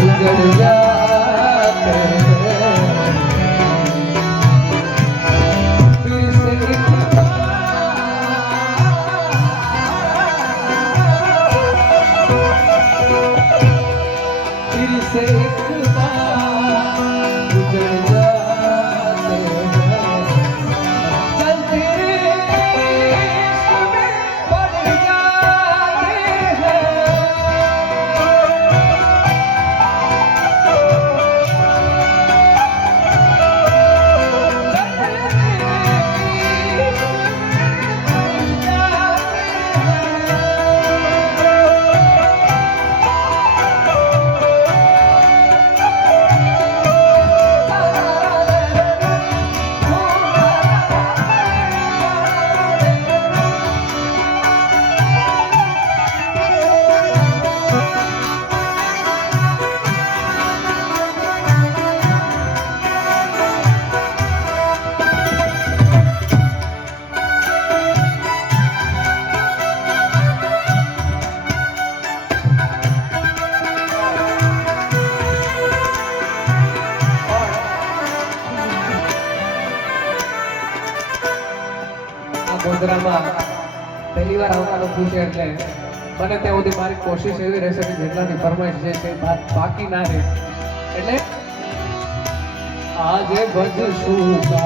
उजड़ जाते हैं फिर से एक फिर से एक बार उजड़ जाते हैं चलते समय बढ़ जाते हैं ગોધરામાં પહેલી વાર આવવાનું થયું છે એટલે બને ત્યાં સુધી મારી કોશિશ એવી રહેશે કે જેટલાની ફરમાઈશ છે તે બાકી ના રહે એટલે આજે ભજશું